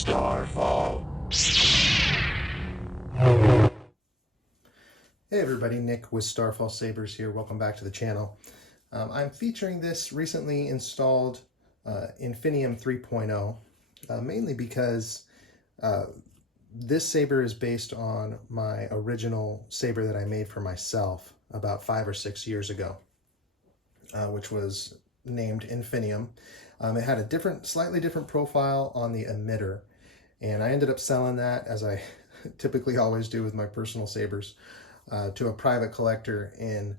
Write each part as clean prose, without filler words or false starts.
Starfall. Hey everybody, Nick with Starfall Sabers here. Welcome back to the channel. I'm featuring this recently installed Infinium 3.0, mainly because this saber is based on my original saber that I made for myself about 5 or 6 years ago, which was named Infinium. It had a slightly different profile on the emitter, and I ended up selling that, as I typically always do with my personal sabers, to a private collector in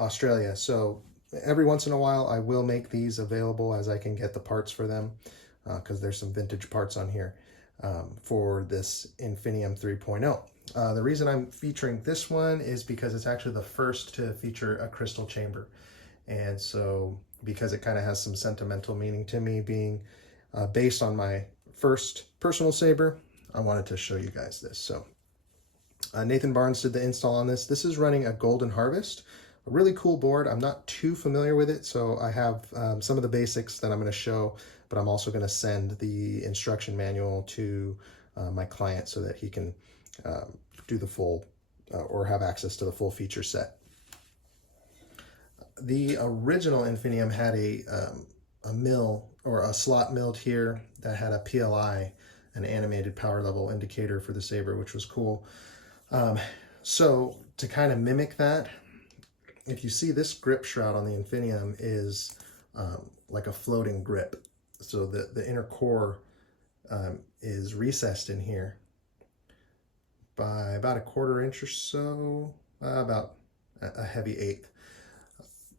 Australia. So every once in a while I will make these available as I can get the parts for them, because there's some vintage parts on here for this Infinium 3.0. The reason I'm featuring this one is because it's actually the first to feature a crystal chamber. And so because it kind of has some sentimental meaning to me, being based on my first personal saber, I wanted to show you guys this. So Nathan Barnes did the install on this. This is running a Golden Harvest, a really cool board. I'm not too familiar with it, so I have some of the basics that I'm going to show, but I'm also going to send the instruction manual to my client so that he can do the full or have access to the full feature set. The original Infinium had a mill, or a slot milled here, that had a PLI, an animated power level indicator for the saber, which was cool. So to kind of mimic that, if you see this grip shroud on the Infinium is like a floating grip. So the inner core is recessed in here by about a 1/4 inch or so, about a heavy 1/8.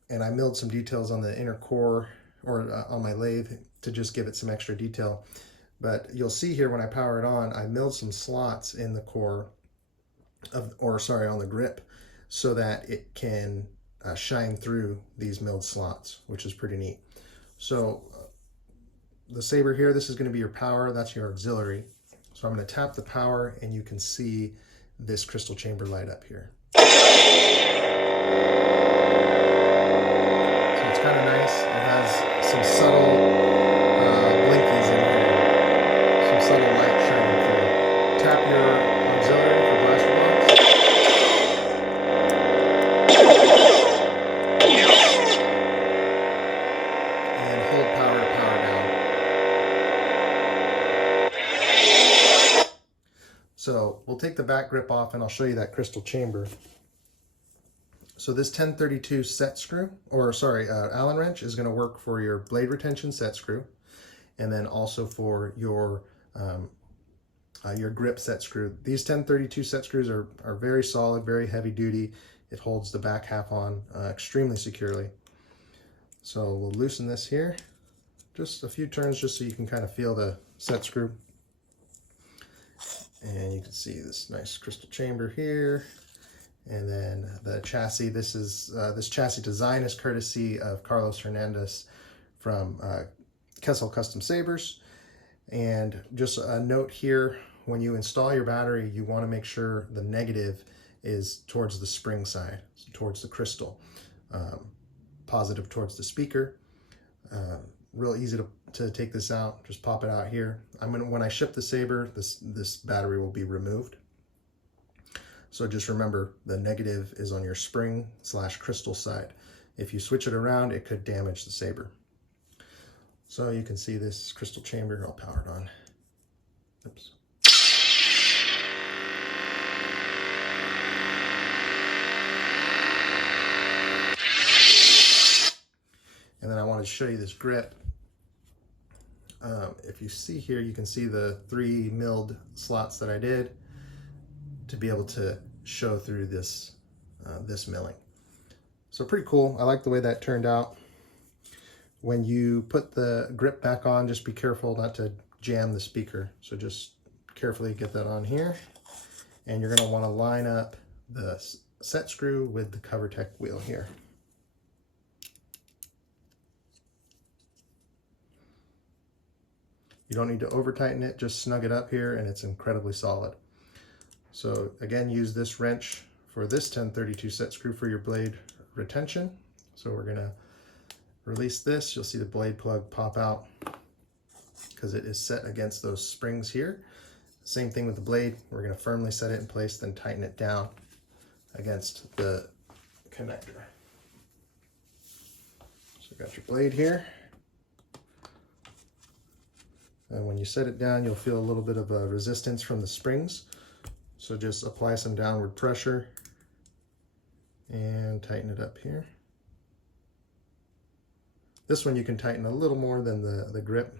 And I milled some details on the inner core, or on my lathe, to just give it some extra detail. But you'll see here when I power it on, I milled some slots in the core, on the grip, so that it can shine through these milled slots, which is pretty neat. So the saber here, this is going to be your power, that's your auxiliary. So I'm going to tap the power and you can see this crystal chamber light up here. So it's kind of nice. It has some subtle blinkies in here, some subtle light shining through. Tap your auxiliary for blaster blocks. And hold power to power down. So we'll take the back grip off and I'll show you that crystal chamber. So this 1032 set screw, Allen wrench, is going to work for your blade retention set screw, and then also for your grip set screw. These 1032 set screws are very solid, very heavy duty. It holds the back half on extremely securely. So we'll loosen this here, just a few turns, just so you can kind of feel the set screw. And you can see this nice crystal chamber here. And then the chassis, this chassis design is courtesy of Carlos Hernandez from Kessel Custom Sabers. And just a note here, when you install your battery, you want to make sure the negative is towards the spring side, towards the crystal. Positive towards the speaker. Real easy to take this out. Just pop it out here. When I ship the saber, this battery will be removed. So just remember, the negative is on your spring/crystal side. If you switch it around, it could damage the saber. So you can see this crystal chamber. I'll power it on. Oops. And then I wanted to show you this grip. If you see here, you can see the 3 milled slots that I did to be able to show through this milling. So pretty cool. I like the way that turned out. When you put the grip back on, just be careful not to jam the speaker. So just carefully get that on here. And you're going to want to line up the set screw with the CoverTech wheel here. You don't need to over tighten it, just snug it up here and it's incredibly solid. So again, use this wrench for this 1032 set screw for your blade retention. So we're gonna release this. You'll see the blade plug pop out. because it is set against those springs here. Same thing with the blade. We're going to firmly set it in place, then tighten it down against the connector. So got your blade here. And when you set it down, you'll feel a little bit of a resistance from the springs. So just apply some downward pressure and tighten it up here. This one you can tighten a little more than the grip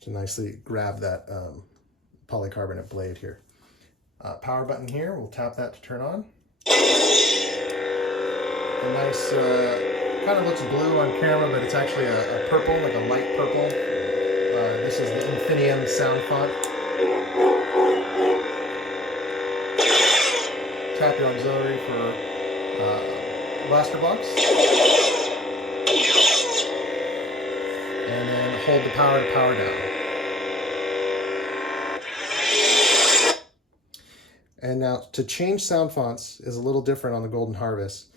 to nicely grab that polycarbonate blade here. Power button here, we'll tap that to turn on. A nice, kind of looks blue on camera, but it's actually a purple, like a light purple. This is the Infiniium sound font. Tap your auxiliary for blaster box. And then hold the power to power down. And now to change sound fonts is a little different on the Golden Harvest.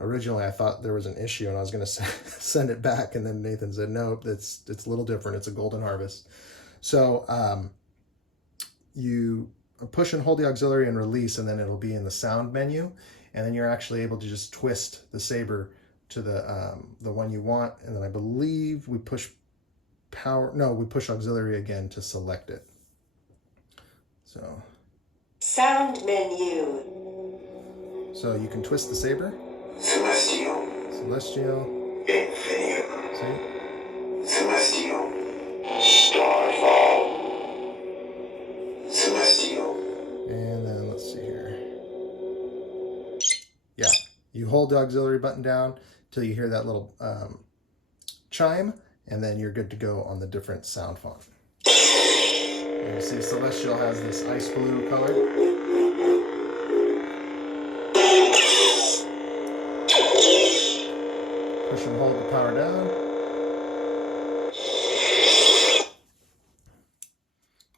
Originally I thought there was an issue and I was going to send it back, and then Nathan said, no, it's a little different. It's a Golden Harvest. So you push and hold the auxiliary and release, and then it'll be in the sound menu. And then you're actually able to just twist the Saber to the one you want. And then I believe we push we push auxiliary again to select it. So sound menu. So you can twist the Saber. Celestial. Infinium. See? Celestial. Starfall. Celestial. And then let's see here. Yeah, you hold the auxiliary button down till you hear that little chime, and then you're good to go on the different sound font. And you see Celestial has this ice blue color. Push and hold the power down.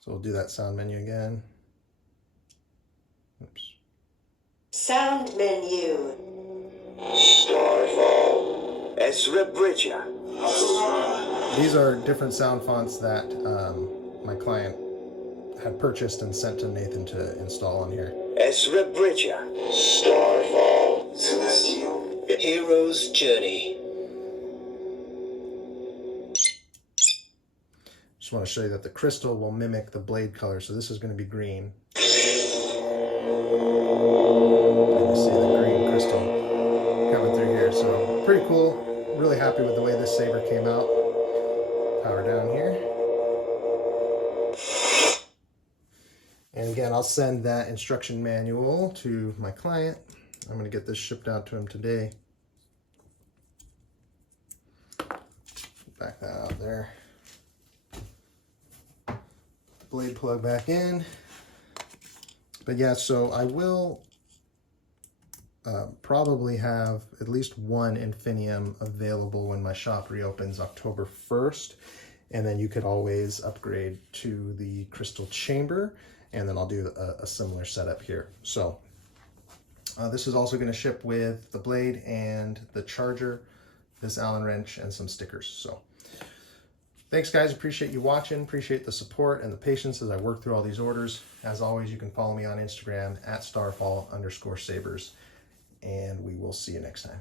So we'll do that sound menu again. Oops. Sound menu. Starfall. Esrebridger. These are different sound fonts that my client had purchased and sent to Nathan to install on here. Esrebridger. Starfall. Celestial. Hero's Journey. Just want to show you that the crystal will mimic the blade color, so this is going to be green. And you see the green crystal coming through here, so pretty cool. Really happy with the way this Saber came out. Power down here. And again, I'll send that instruction manual to my client. I'm going to get this shipped out to him today. Back that out there. Blade plug back in. But yeah, so I will probably have at least one Infinium available when my shop reopens October 1st. And then you could always upgrade to the crystal chamber, and then I'll do a similar setup here. So this is also going to ship with the blade and the charger, this Allen wrench, and some stickers. So thanks guys, appreciate you watching, appreciate the support and the patience as I work through all these orders. As always, you can follow me on Instagram at Starfall_Sabers, and we will see you next time.